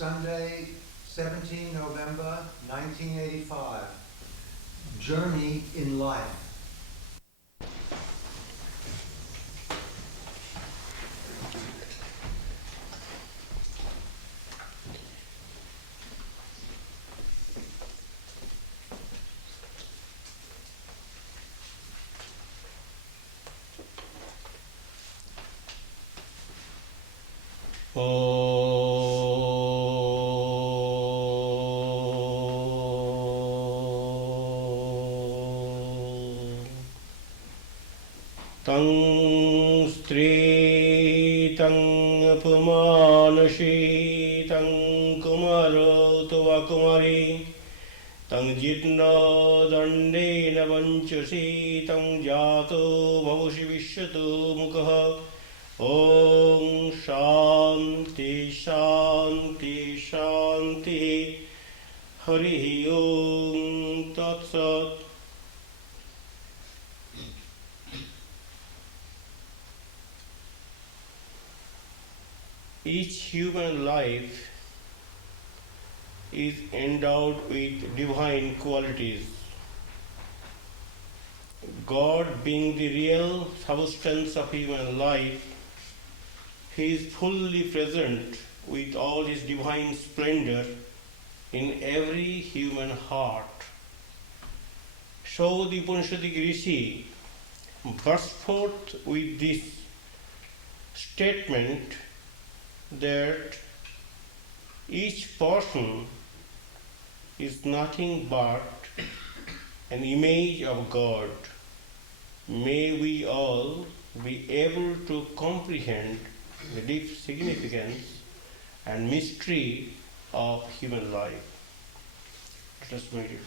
Sunday, 17 November 1985. Journey in Life. Tang stri tang pumanashi tang kumaro tuva kumari tang jitna dandena vanchasi tang jato bhavushi vishyatu mukha Om Shanti Shanti Shanti Hari Om Tat Sat. Each human life is endowed with divine qualities. God being the real substance of human life, He is fully present with all His divine splendor in every human heart. So the Upanishadic Rishi burst forth with this statement that each person is nothing but an image of God. May we all be able to comprehend the deep significance and mystery of human life. Let us meditate.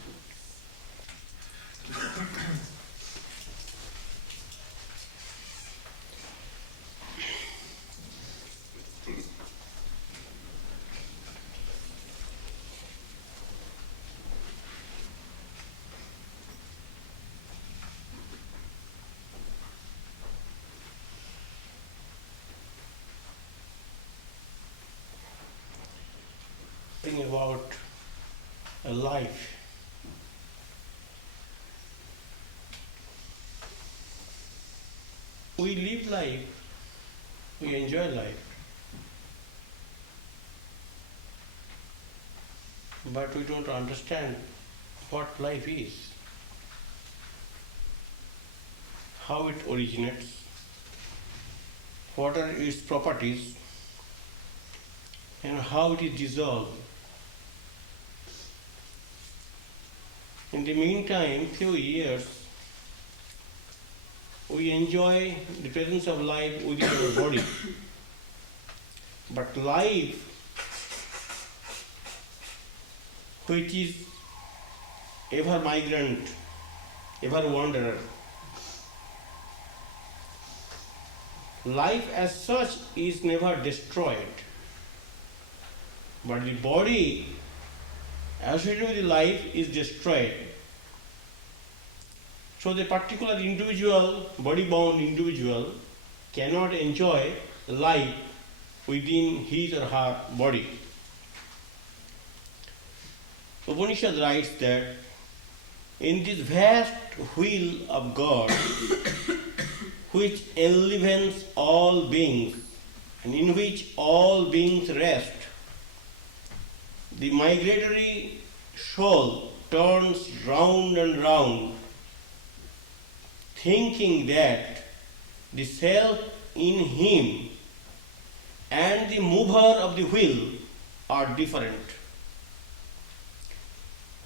About a life. We live life, we enjoy life, but we don't understand what life is, how it originates, what are its properties, and how it is dissolved. In the meantime, few years, we enjoy the presence of life within our body. But life, which is ever migrant, ever wanderer, life as such is never destroyed. But the body associated with the life is destroyed. So the particular individual, body-bound individual, cannot enjoy life within his or her body. Upanishad writes that in this vast wheel of God, which enlivens all beings and in which all beings rest, the migratory soul turns round and round, thinking that the self in him and the mover of the wheel are different.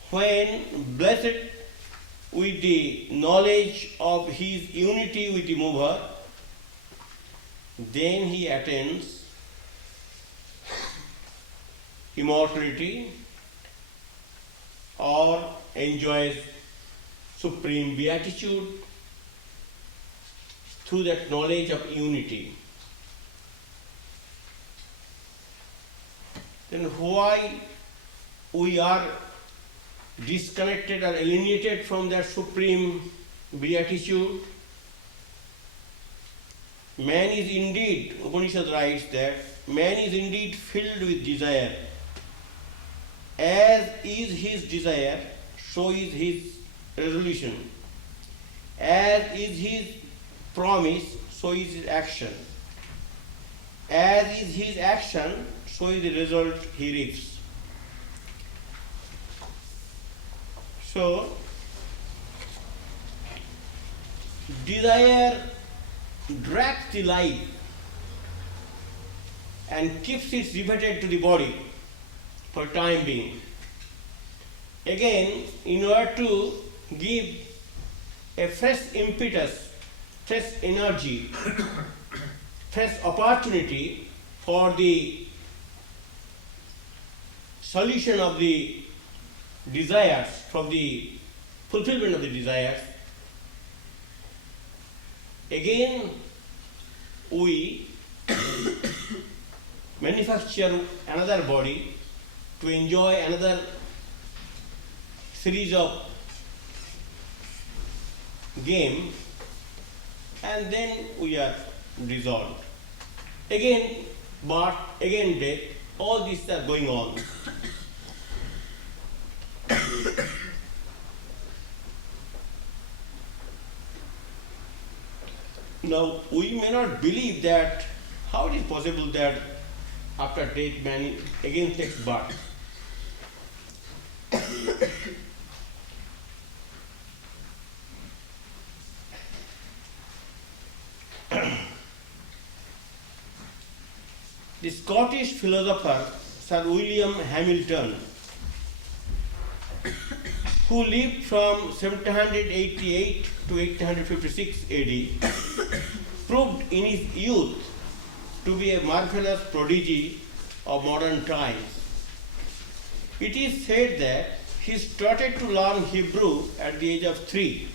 When blessed with the knowledge of his unity with the mover, then he attains immortality or enjoys supreme beatitude through that knowledge of unity. Then why we are disconnected or alienated from that supreme beatitude? Man is indeed, Upanishad writes that man is indeed filled with desire As is his desire, so is his resolution. As is his promise, so is his action. As is his action, so is the result he reaps. So, desire drags the life and keeps it riveted to the body for time being. Again, in order to give a fresh impetus, fresh energy, fresh opportunity for the solution of the desires, from the fulfillment of the desires, again we manufacture another body to enjoy another series of game, and then we are dissolved. Again birth, again death, all these are going on. Now, we may not believe that how it is possible that after death man again takes birth. The Scottish philosopher Sir William Hamilton, who lived from 1788 to 1856 AD, proved in his youth to be a marvelous prodigy of modern times. It is said that he started to learn Hebrew at the age of 3.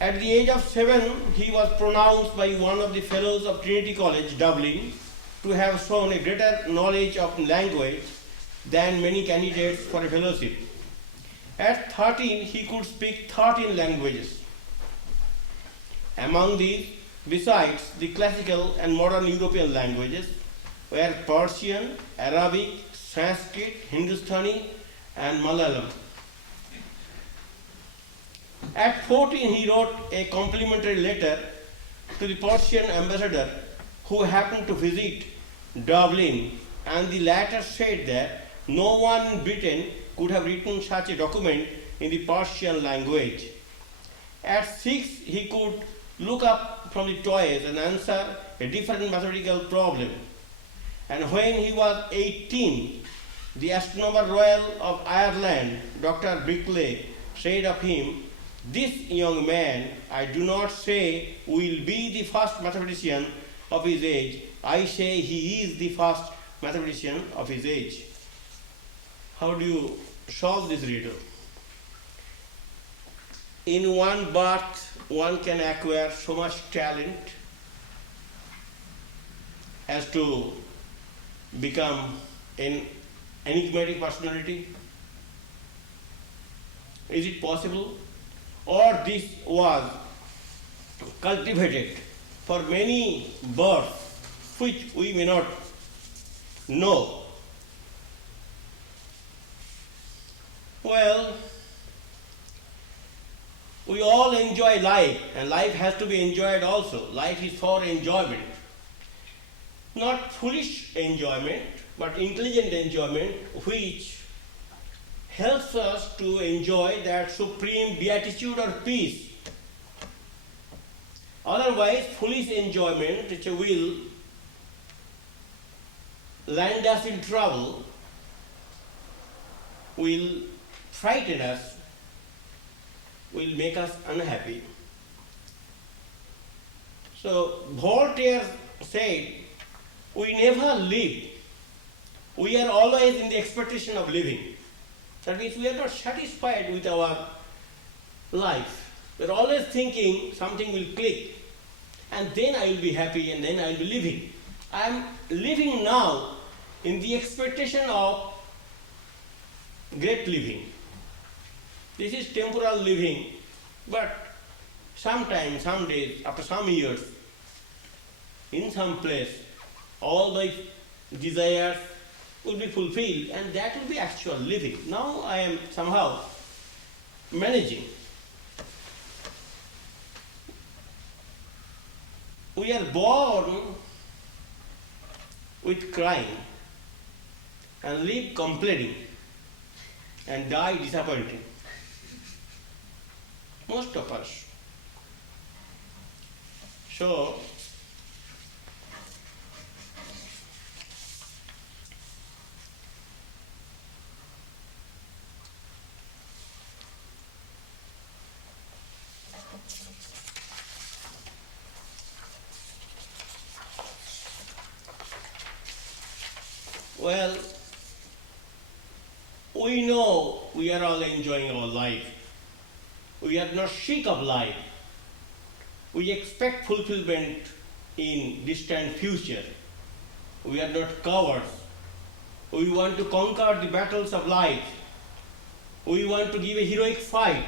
At the age of 7, he was pronounced by one of the fellows of Trinity College, Dublin, to have shown a greater knowledge of language than many candidates for a fellowship. At 13, he could speak 13 languages. Among these, besides the classical and modern European languages, were Persian, Arabic, Sanskrit, Hindustani, and Malayalam. At 14, he wrote a complimentary letter to the Persian ambassador who happened to visit Dublin, and the latter said that no one in Britain could have written such a document in the Persian language. At 6, he could look up from the toys and answer a different mathematical problem. And when he was 18, the Astronomer Royal of Ireland, Dr. Brickley, said of him, "This young man, I do not say will be the first mathematician of his age, I say he is the first mathematician of his age." How do you solve this riddle? In one birth, one can acquire so much talent as to become an enigmatic personality. Is it possible? Or this was cultivated for many births which we may not know? Well, we all enjoy life, and life has to be enjoyed also. Life is for enjoyment. Not foolish enjoyment, but intelligent enjoyment, which helps us to enjoy that supreme beatitude or peace. Otherwise, foolish enjoyment, which will land us in trouble, will frighten us, will make us unhappy. So Voltaire said, we never live. We are always in the expectation of living. That means we are not satisfied with our life. We are always thinking something will click, and then I will be happy, and then I will be living. I am living now in the expectation of great living. This is temporal living, but sometimes, some days, after some years, in some place, all my desires will be fulfilled, and that will be actual living. Now I am somehow managing. We are born with crying and live complaining and die disappointed. Most of us. So, well, we know we are all enjoying our life. We are not sick of life. We expect fulfillment in distant future. We are not cowards. We want to conquer the battles of life. We want to give a heroic fight.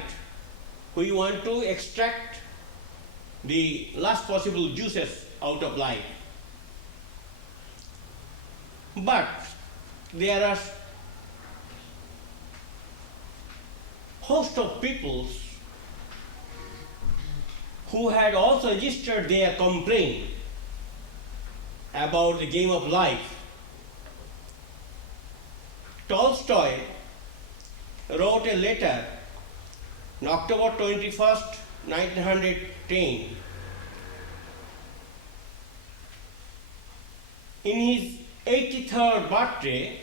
We want to extract the last possible juices out of life. But there are host of peoples who had also registered their complaint about the game of life. Tolstoy wrote a letter on October 21st, 1910. In his 83rd birthday,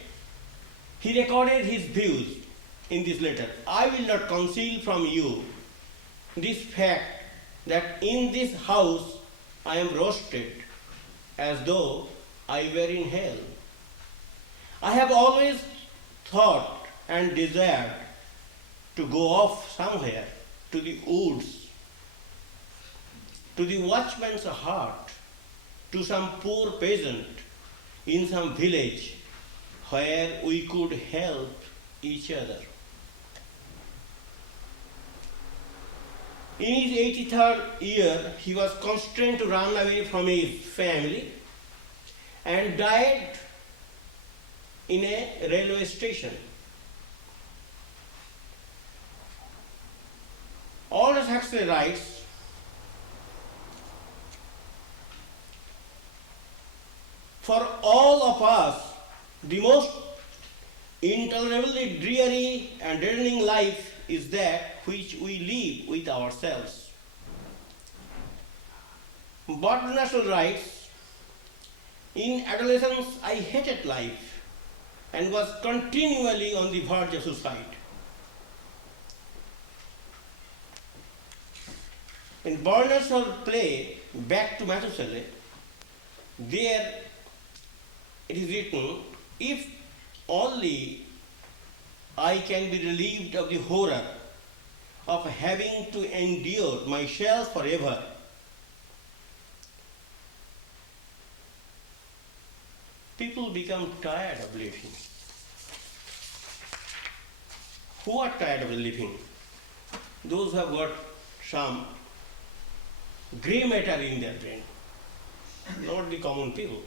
he recorded his views in this letter. I will not conceal from you this fact that in this house I am roasted as though I were in hell. I have always thought and desired to go off somewhere to the woods, to the watchman's hut, to some poor peasant in some village where we could help each other. In his 83rd year, he was constrained to run away from his family and died in a railway station. Aldous Huxley writes, for all of us, the most intolerably dreary and deadening life is that which we live with ourselves. Bertrand Russell writes, in adolescence I hated life and was continually on the verge of suicide. In Bernard Shaw's play, Back to Methuselah, there it is written, if only I can be relieved of the horror of having to endure myself forever. People become tired of living. Who are tired of living? Those who have got some grey matter in their brain, not the common people.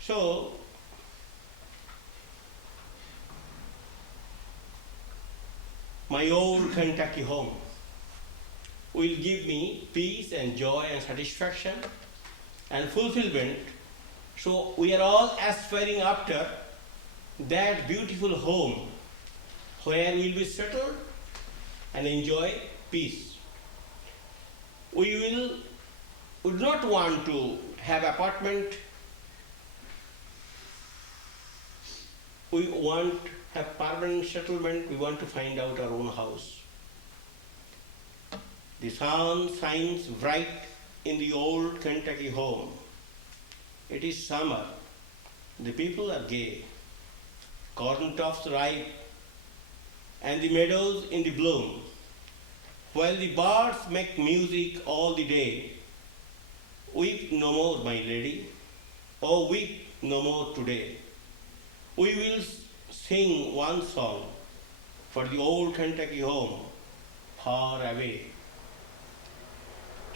So, my old Kentucky home will give me peace and joy and satisfaction and fulfillment. So we are all aspiring after that beautiful home where we will be settled and enjoy peace. We would not want to have apartment. We want to have permanent settlement. We want to find out our own house. The sun shines bright in the old Kentucky home. It is summer. The people are gay. Corn tops ripe and the meadows in the bloom. While the birds make music all the day. Weep no more, my lady. Oh, weep no more today. We will sing one song for the old Kentucky home, far away.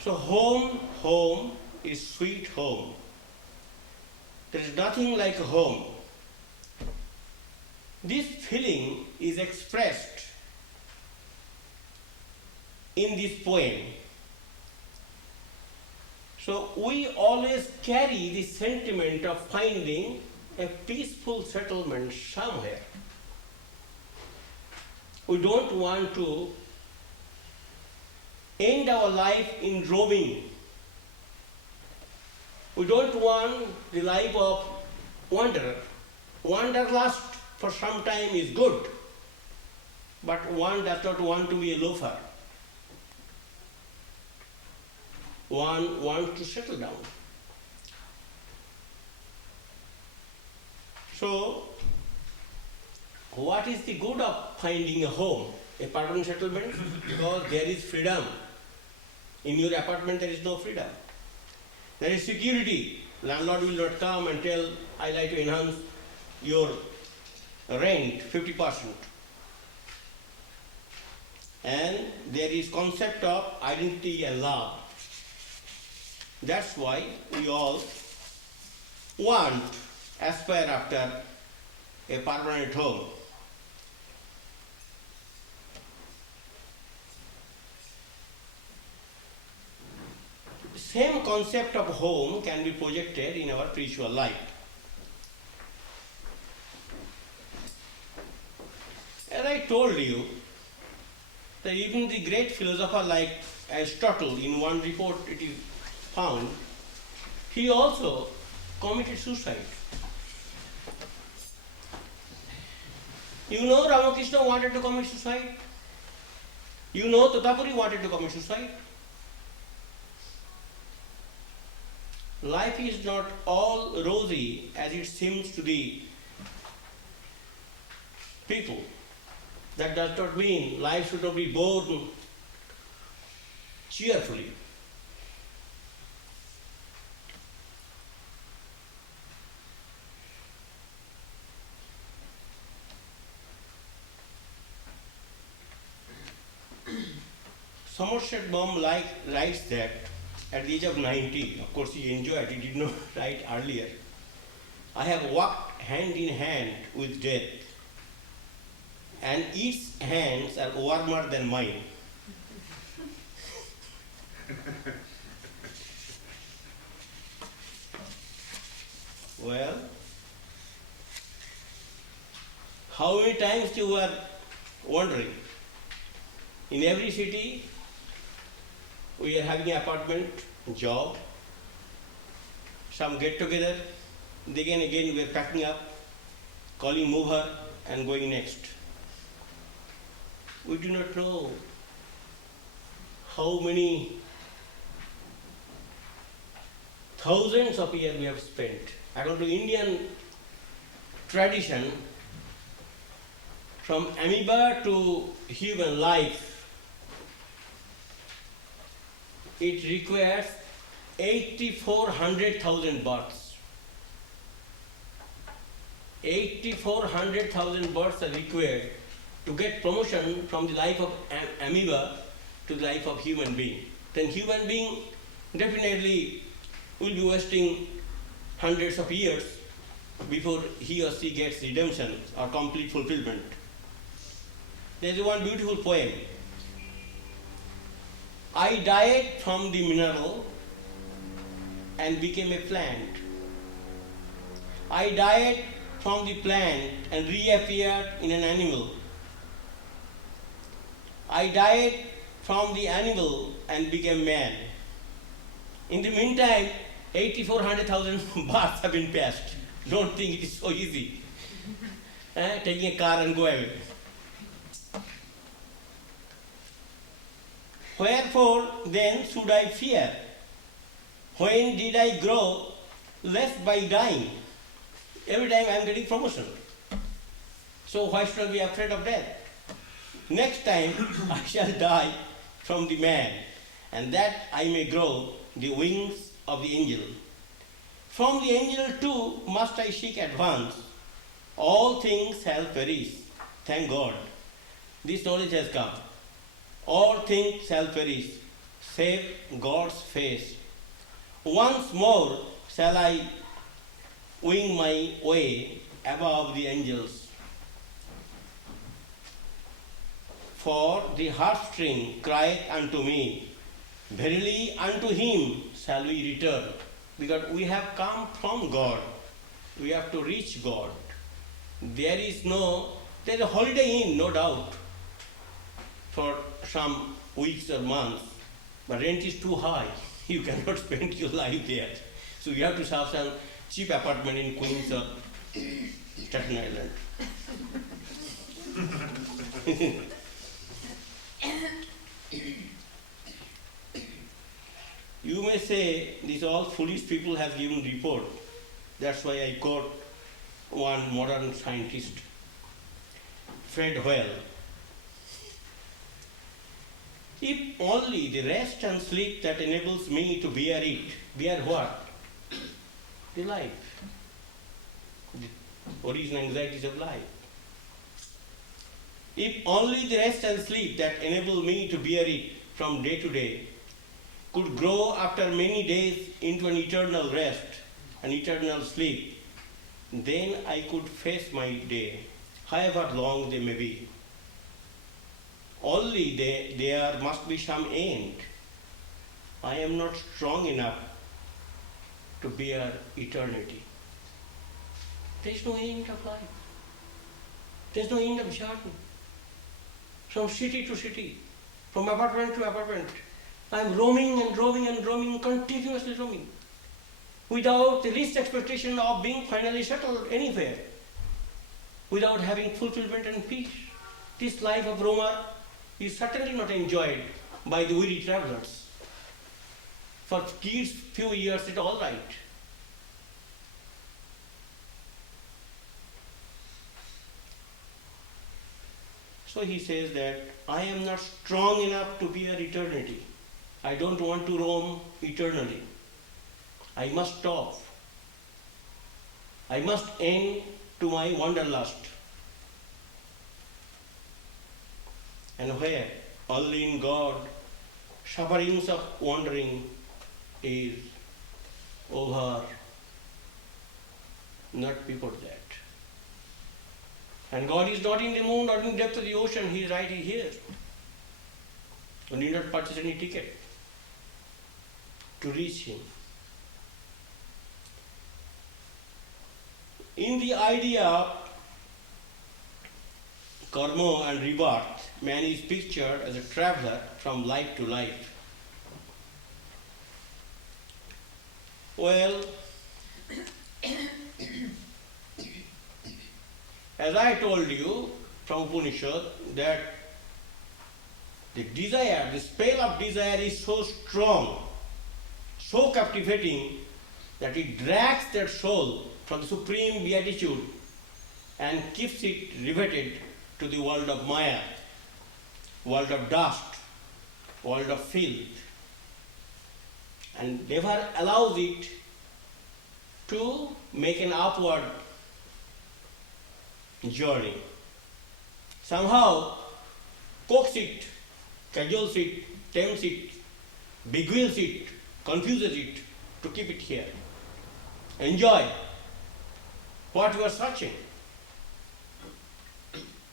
So home is sweet home. There is nothing like a home. This feeling is expressed in this poem. So we always carry the sentiment of finding a peaceful settlement somewhere. We don't want to end our life in roaming. We don't want the life of wanderer. Wanderlust for some time is good, but one does not want to be a loafer. One wants to settle down. So, what is the good of finding a home, a permanent settlement? Because there is freedom. In your apartment there is no freedom. There is security. Landlord will not come and tell, I like to enhance your rent 50%. And there is concept of identity and love. That's why we all want, aspire after a permanent home. Same concept of home can be projected in our spiritual life. As I told you, that even the great philosopher like Aristotle, in one report it is found, he also committed suicide. You know Ramakrishna wanted to commit suicide? You know Tatapuri wanted to commit suicide? Life is not all rosy as it seems to the people. That does not mean life should not be borne cheerfully. Somerset Maugham writes that at the age of 90, of course he enjoyed, he did not write earlier, I have walked hand in hand with death, and its hands are warmer than mine. Well, how many times you were wondering? In every city, we are having an apartment, job, some get together, again we are packing up, calling mover and going next. We do not know how many thousands of years we have spent. According to Indian tradition, from amoeba to human life, it requires 84,000 births. 84,000 births are required to get promotion from the life of amoeba to the life of human being. Then human being definitely will be wasting hundreds of years before he or she gets redemption or complete fulfillment. There is one beautiful poem. I died from the mineral and became a plant. I died from the plant and reappeared in an animal. I died from the animal and became man. In the meantime, 84,000 births have been passed. Don't think it is so easy. Taking a car and go away. Wherefore then should I fear? When did I grow less by dying? Every time I am getting promotion. So why should I be afraid of death? Next time I shall die from the man, and that I may grow the wings of the angel. From the angel too must I seek advance. All things shall perish. Thank God. This knowledge has come. All things shall perish, save God's face. Once more shall I wing my way above the angels. For the heartstring crieth unto me, verily unto him shall we return. Because we have come from God. We have to reach God. There is a holiday inn, no doubt, for some weeks or months, but rent is too high. You cannot spend your life there. So you have to have some cheap apartment in Queens or Staten Island. You may say these all foolish people have given report. That's why I quote one modern scientist, Fred Hoyle. If only the rest and sleep that enables me to bear it, bear what? The life, the original anxieties of life. If only the rest and sleep that enable me to bear it from day to day could grow after many days into an eternal rest, an eternal sleep, then I could face my day, however long they may be. Only there must be some end. I am not strong enough to bear eternity. There is no end of life. There is no end of journey. From city to city, from apartment to apartment, I am roaming and roaming and roaming, continuously roaming, without the least expectation of being finally settled anywhere, without having fulfillment and peace. This life of roamer is certainly not enjoyed by the weary travelers. For kids, few years, it's all right. So he says that I am not strong enough to bear eternity. I don't want to roam eternally. I must stop. I must end to my wanderlust. And where only in God sufferings of wandering is over, not before that. And God is not in the moon or in the depth of the ocean, He is right here. You need not purchase any ticket to reach Him. In the idea of karma and rebirth, man is pictured as a traveler from life to life. Well, as I told you from Upanishad, that the desire, the spell of desire is so strong, so captivating, that it drags that soul from the supreme beatitude and keeps it riveted to the world of Maya, world of dust, world of filth, and never allows it to make an upward journey. Somehow coax it, cajoles it, tempts it, beguiles it, confuses it to keep it here. Enjoy what you are searching.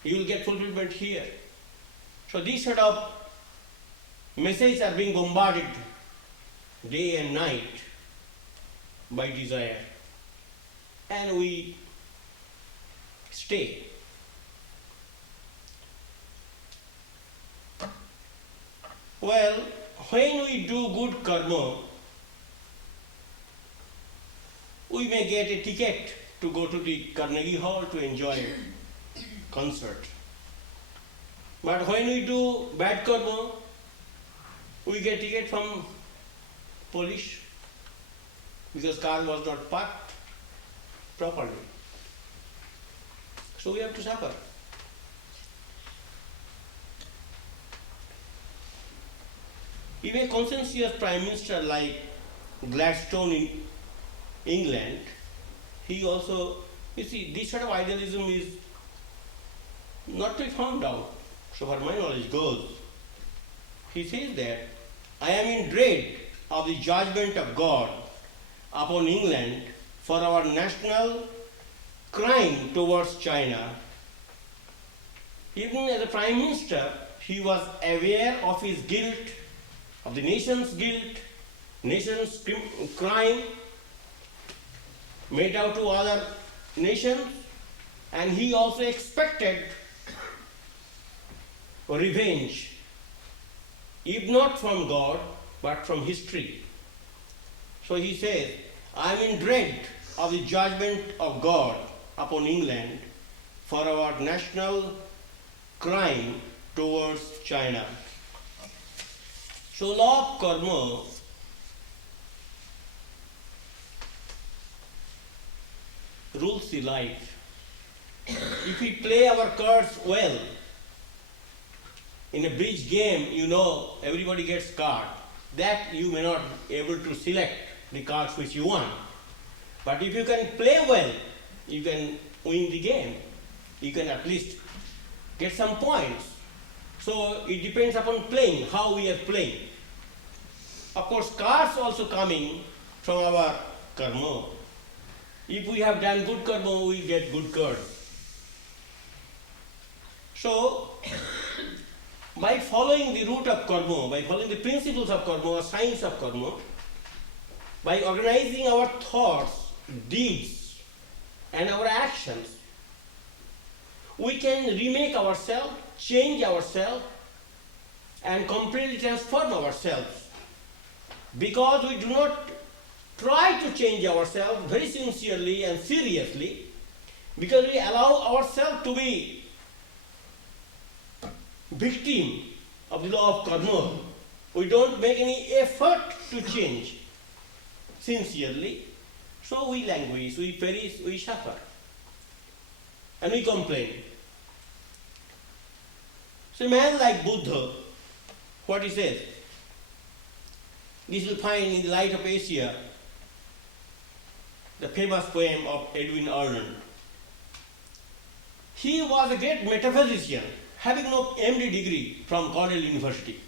You will get fulfillment here. So these sort of messages are being bombarded day and night by desire. And we stay. Well, when we do good karma, we may get a ticket to go to the Carnegie Hall to enjoy a concert. But when we do bad karma, we get ticket from police because car was not parked properly. So we have to suffer. If a conscientious Prime Minister like Gladstone in England, he also, you see, this sort of idealism is not to be found out, so far my knowledge goes. He says that, I am in dread of the judgment of God upon England for our national crime towards China. Even as a Prime Minister, he was aware of his guilt, of the nation's guilt, nation's crime made out to other nations, and he also expected revenge, if not from God, but from history. So he says, I am in dread of the judgment of God upon England for our national crime towards China. So law of karma rules the life. If we play our cards well, in a bridge game, you know, everybody gets card. That you may not be able to select the cards which you want. But if you can play well, you can win the game. You can at least get some points. So it depends upon playing, how we are playing. Of course, cards also coming from our karma. If we have done good karma, we get good cards. So, by following the route of karma, by following the principles of karma or science of karma, by organizing our thoughts, deeds, and our actions, we can remake ourselves, change ourselves, and completely transform ourselves. Because we do not try to change ourselves very sincerely and seriously, because we allow ourselves to be victim of the law of karma. We don't make any effort to change sincerely, so we languish, we perish, we suffer, and we complain. So a man like Buddha, what he says, this will find in the Light of Asia, the famous poem of Edwin Arnold. He was a great metaphysician, having no MD degree from Cornell University.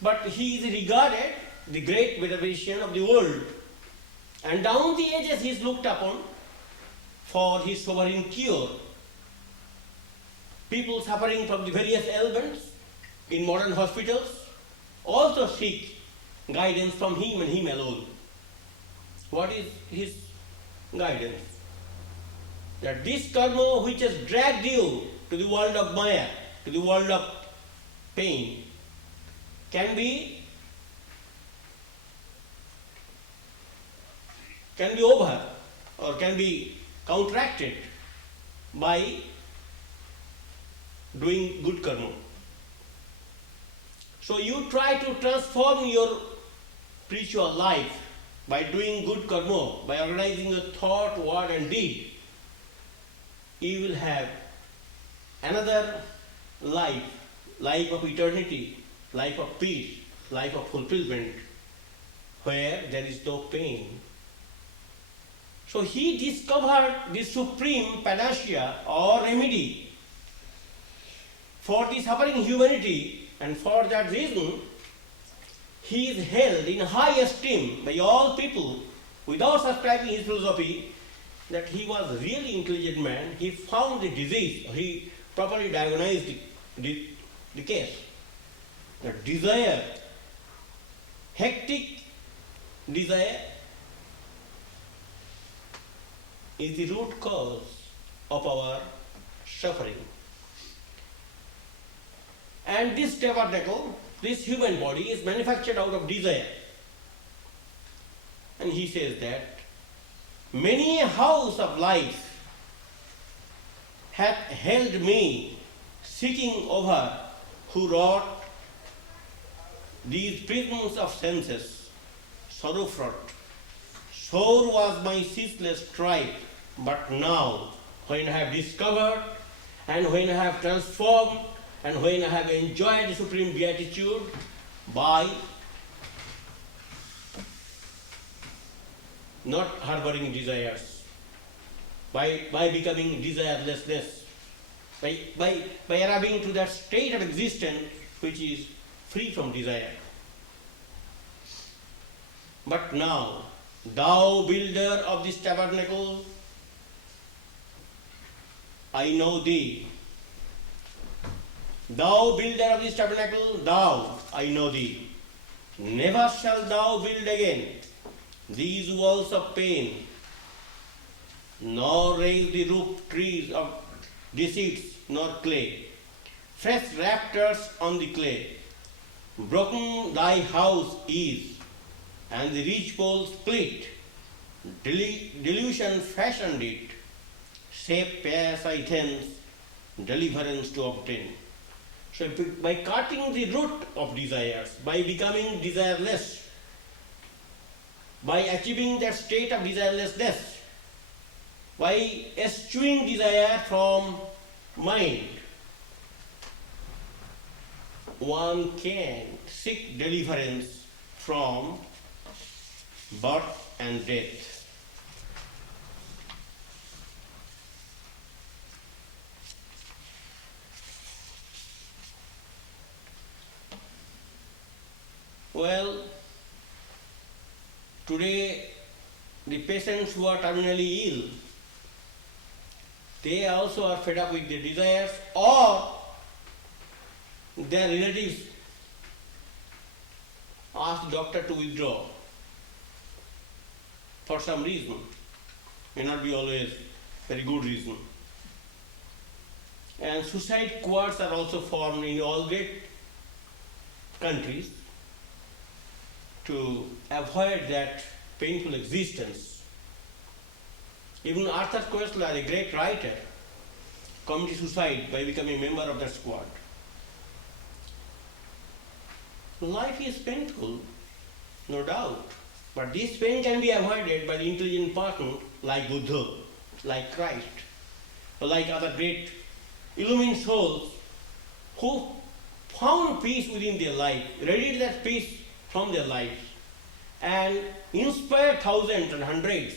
But he is regarded the great metaphysician of the world. And down the ages he is looked upon for his sovereign cure. People suffering from the various ailments in modern hospitals also seek guidance from him and him alone. What is his guidance? That this karma which has dragged you to the world of Maya, to the world of pain, can be over or can be counteracted by doing good karma. So you try to transform your spiritual life by doing good karma, by organizing your thought, word and deed. You will have another life, life of eternity, life of peace, life of fulfillment, where there is no pain. So he discovered the supreme panacea or remedy for the suffering humanity, and for that reason he is held in high esteem by all people without subscribing his philosophy that he was a really intelligent man. He found the disease, he properly diagnosed the case. The desire, hectic desire, is the root cause of our suffering. And this tabernacle, this human body, is manufactured out of desire. And he says that many a house of life hath held me, seeking over, who wrought these prisons of senses, sorrow fraught. Sore was my ceaseless strife, but now, when I have discovered, and when I have transformed, and when I have enjoyed the supreme beatitude by not harboring desires, by becoming desirelessness, by arriving to that state of existence which is free from desire. But now, Thou builder of this tabernacle, I know thee. Thou builder of this tabernacle, thou, I know thee. Never shalt thou build again these walls of pain, nor raise the roof trees of deceits, nor clay. Fresh rafters on the clay. Broken thy house is, and the ridgepole split. Delusion fashioned it. Shape pass I thence, deliverance to obtain. So by cutting the root of desires, by becoming desireless, by achieving that state of desirelessness, by eschewing desire from mind, one can seek deliverance from birth and death. Well, today the patients who are terminally ill, they also are fed up with their desires, or their relatives ask the doctor to withdraw for some reason. May not be always very good reason. And suicide squads are also formed in all great countries to avoid that painful existence. Even Arthur Koestler, a great writer, committed suicide by becoming a member of that squad. Life is painful, no doubt, but this pain can be avoided by the intelligent person like Buddha, like Christ, or like other great illumined souls who found peace within their life, radiated that peace from their lives, and inspired thousands and hundreds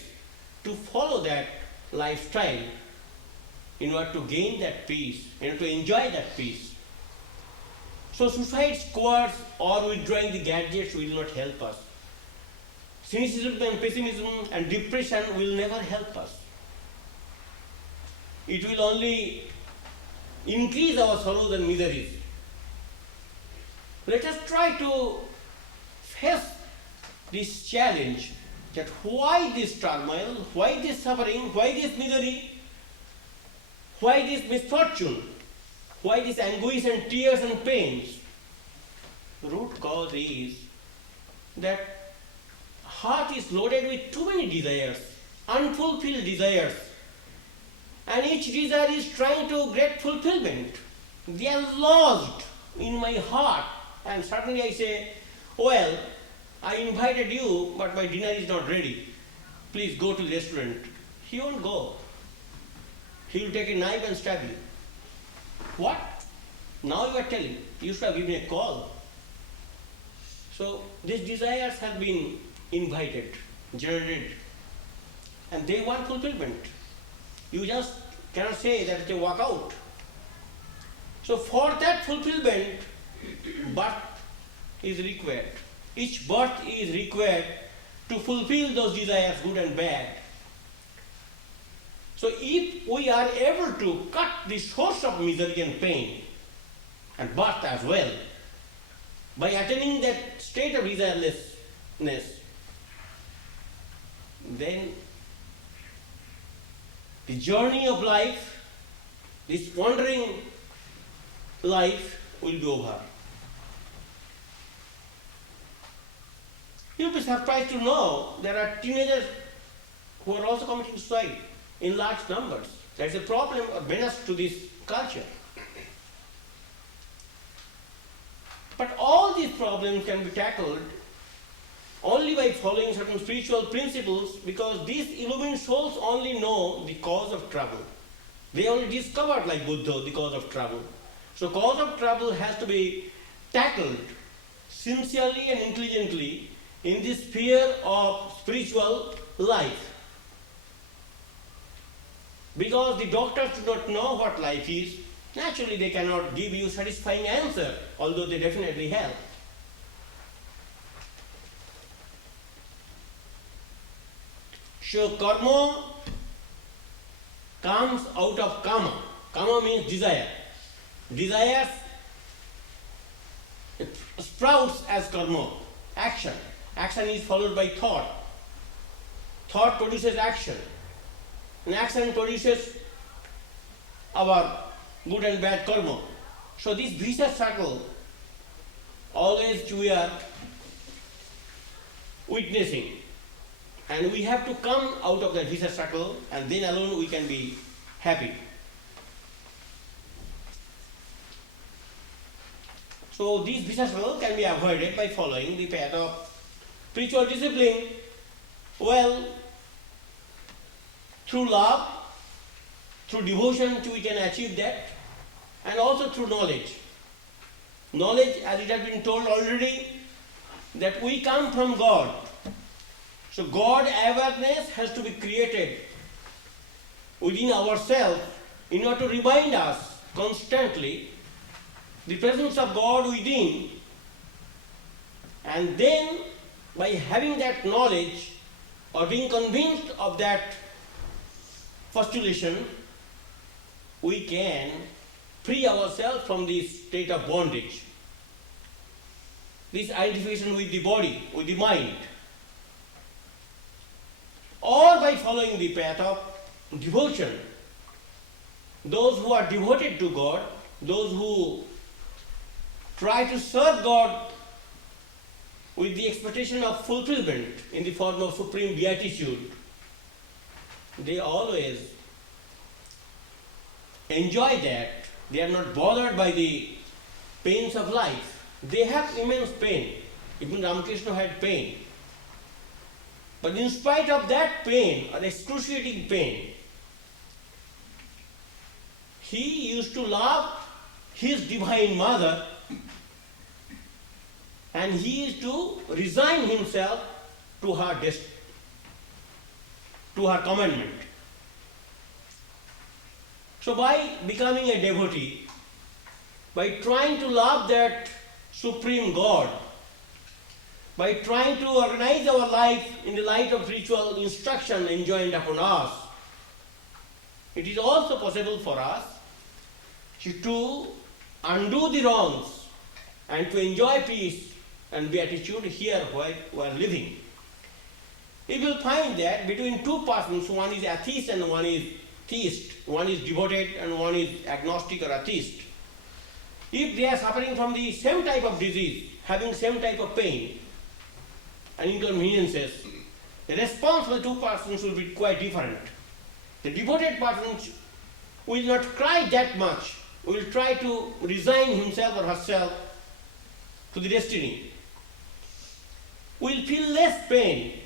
to follow that lifestyle in order to gain that peace, in order to enjoy that peace. So suicide squads or withdrawing the gadgets will not help us. Cynicism and pessimism and depression will never help us. It will only increase our sorrows and miseries. Let us try to face this challenge, that why this turmoil, why this suffering, why this misery, why this misfortune, why this anguish and tears and pains? The root cause is that heart is loaded with too many desires, unfulfilled desires, and each desire is trying to get fulfillment. They are lodged in my heart, and suddenly I say, well, I invited you, but my dinner is not ready. Please go to the restaurant. He won't go. He will take a knife and stab you. What? Now you are telling. You should have given a call. So these desires have been invited, generated, and they want fulfillment. You just cannot say that they walk out. So for that fulfillment, birth is required. Each birth is required to fulfill those desires, good and bad. So if we are able to cut the source of misery and pain, and birth as well, by attaining that state of desirelessness, then the journey of life, this wandering life, will be over. You'll be surprised to know there are teenagers who are also committing suicide in large numbers. That's a problem, a menace to this culture. But all these problems can be tackled only by following certain spiritual principles, because these illumined souls only know the cause of trouble. They only discovered, like Buddha, the cause of trouble. So cause of trouble has to be tackled sincerely and intelligently in this sphere of spiritual life. Because the doctors do not know what life is, naturally they cannot give you satisfying answer, although they definitely help. So karma comes out of kama. Kama means desire. Desires sprouts as karma, action. Action is followed by thought. Thought produces action. And action produces our good and bad karma. So this vicious circle always we are witnessing. And we have to come out of that vicious circle, and then alone we can be happy. So this vicious circle can be avoided by following the path of spiritual discipline. Well, through love, through devotion we can achieve that, and also through knowledge. Knowledge, as it has been told already, that we come from God. So God awareness has to be created within ourselves in order to remind us constantly the presence of God within, and then by having that knowledge or being convinced of that postulation, we can free ourselves from this state of bondage, this identification with the body, with the mind, or by following the path of devotion. Those who are devoted to God, those who try to serve God with the expectation of fulfillment in the form of supreme beatitude, they always enjoy that. They are not bothered by the pains of life. They have immense pain. Even Ramakrishna had pain. But in spite of that pain, or excruciating pain, he used to love his Divine Mother, and he used to resign himself to her to her commandment. So by becoming a devotee, by trying to love that Supreme God, by trying to organize our life in the light of spiritual instruction enjoined upon us, it is also possible for us to undo the wrongs and to enjoy peace and beatitude here where we are living. You will find that between two persons, one is atheist and one is theist, one is devoted and one is agnostic or atheist, if they are suffering from the same type of disease, having same type of pain and inconveniences, the response of the two persons will be quite different. The devoted person will not cry that much, will try to resign himself or herself to the destiny, will feel less pain,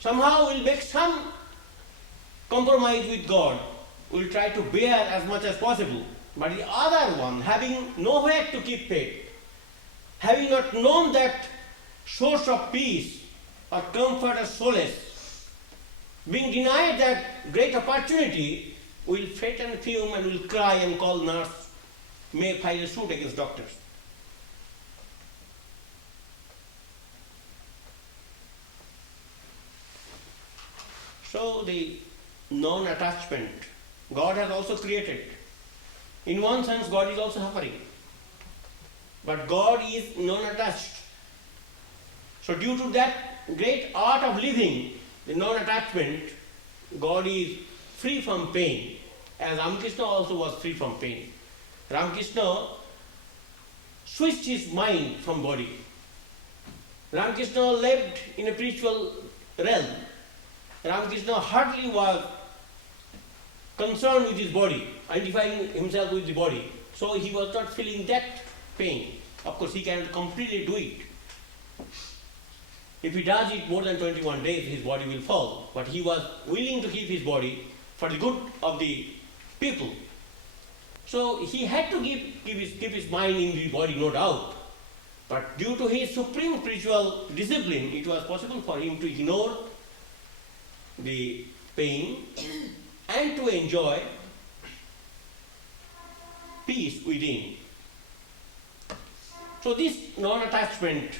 somehow will make some compromise with God, will try to bear as much as possible. But the other one, having nowhere to keep faith, having not known that source of peace or comfort or solace, being denied that great opportunity, will fret and fume and will cry and call nurse, may file a suit against doctors. So the non-attachment, God has also created. In one sense, God is also suffering. But God is non-attached. So due to that great art of living, the non-attachment, God is free from pain, as Ramakrishna also was free from pain. Ramakrishna switched his mind from body. Ramakrishna lived in a spiritual realm. Ramakrishna hardly was concerned with his body, identifying himself with the body. So he was not feeling that pain. Of course, he cannot completely do it. If he does it more than 21 days, his body will fall. But he was willing to keep his body for the good of the people. So he had to keep his mind in the body, no doubt. But due to his supreme spiritual discipline, it was possible for him to ignore the pain and to enjoy peace within. So this non-attachment,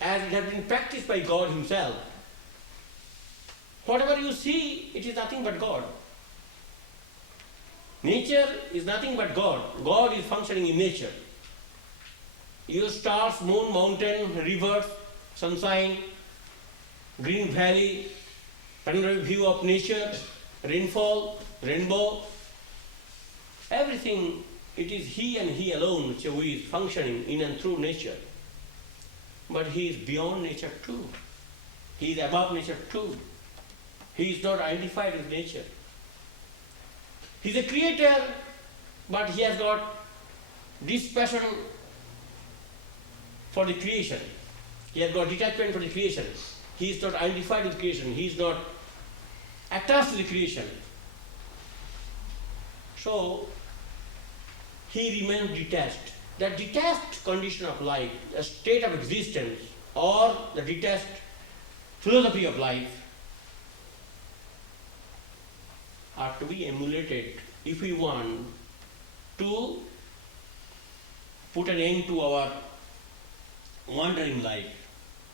as it has been practiced by God Himself, Whatever you see, it is nothing but God. Nature is nothing but God. God is functioning in nature. Your stars, moon, mountain, rivers, sunshine, green valley, panoramic view of nature, rainfall, rainbow, everything, it is He and He alone who is functioning in and through nature. But He is beyond nature too. He is above nature too. He is not identified with nature. He is a creator, but He has got this passion for the creation. He has got detachment for the creation. He is not identified with creation. He is not attached to the creation. So, he remains detached. That detached condition of life, a state of existence, or the detached philosophy of life, are to be emulated if we want to put an end to our wandering life,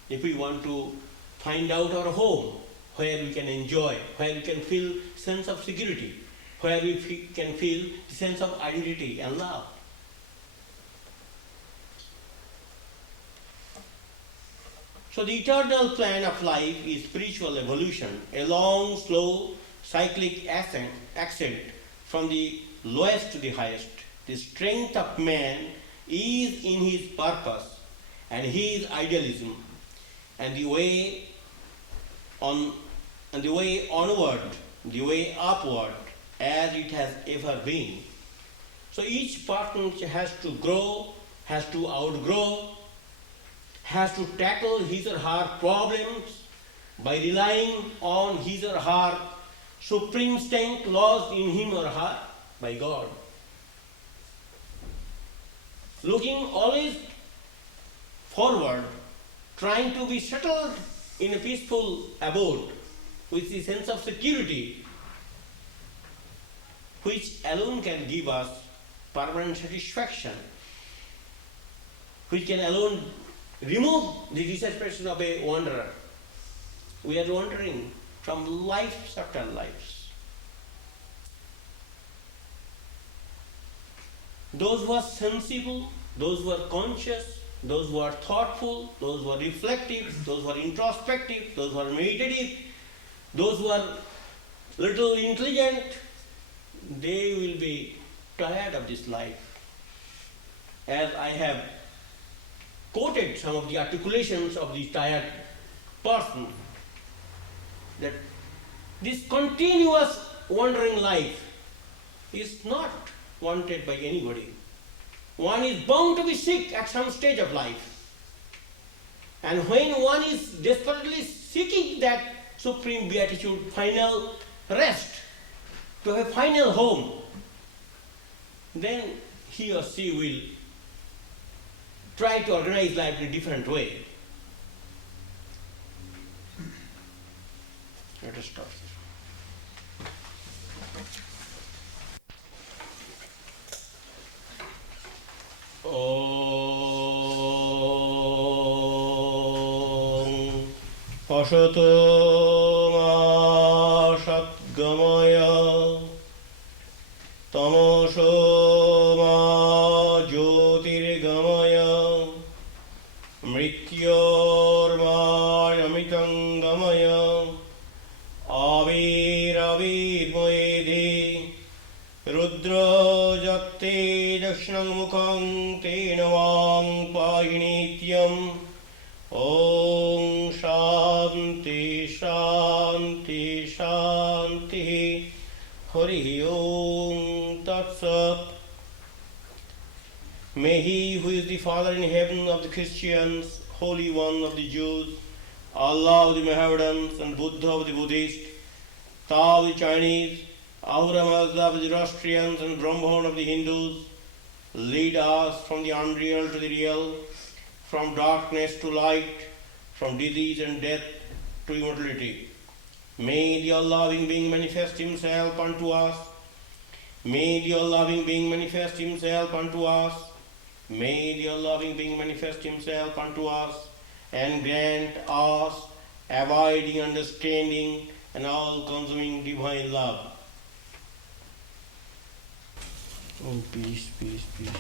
if we want to find out our home, where we can enjoy, where we can feel sense of security, where we can feel the sense of identity and love. So the eternal plan of life is spiritual evolution, a long, slow, cyclic ascent from the lowest to the highest. The strength of man is in his purpose and his idealism, and the way onward, the way upward, as it has ever been. So each person has to grow, has to outgrow, has to tackle his or her problems by relying on his or her supreme strength lost in him or her by God. Looking always forward, trying to be settled in a peaceful abode with the sense of security, which alone can give us permanent satisfaction, which can alone remove the dissatisfaction of a wanderer. We are wandering from lives after lives. Those who are sensible, those who are conscious, those who are thoughtful, those who are reflective, those who are introspective, those who are meditative, those who are little intelligent, they will be tired of this life. As I have quoted some of the articulations of the tired person, that this continuous wandering life is not wanted by anybody. One is bound to be sick at some stage of life. And when one is desperately seeking that supreme beatitude, final rest, to have a final home, then he or she will try to organize life in a different way. Let us start. Om Ashato Ma Satgamaya Tamasho Ma Jyotirgamaya Mrityor Ma Amitangamaya Avir Avir Moedhi Rudra Jate Dakshinam Mukham Tenavang Pahinityam Om Shanti Shanti Shanti Hari Om Tat Sat. May He who is the Father in heaven of the Christians, Holy One of the Jews, Allah of the Mohammedans, and Buddha of the Buddhists, Tao of the Chinese, Ahura Mazda of the Zoroastrians, and Brahman of the Hindus, lead us from the unreal to the real, from darkness to light, from disease and death to immortality. May the all-loving being manifest Himself unto us. May the all-loving being manifest Himself unto us. May the all-loving being manifest Himself unto us, and grant us abiding understanding and all-consuming divine love. Oh, peace, peace, peace.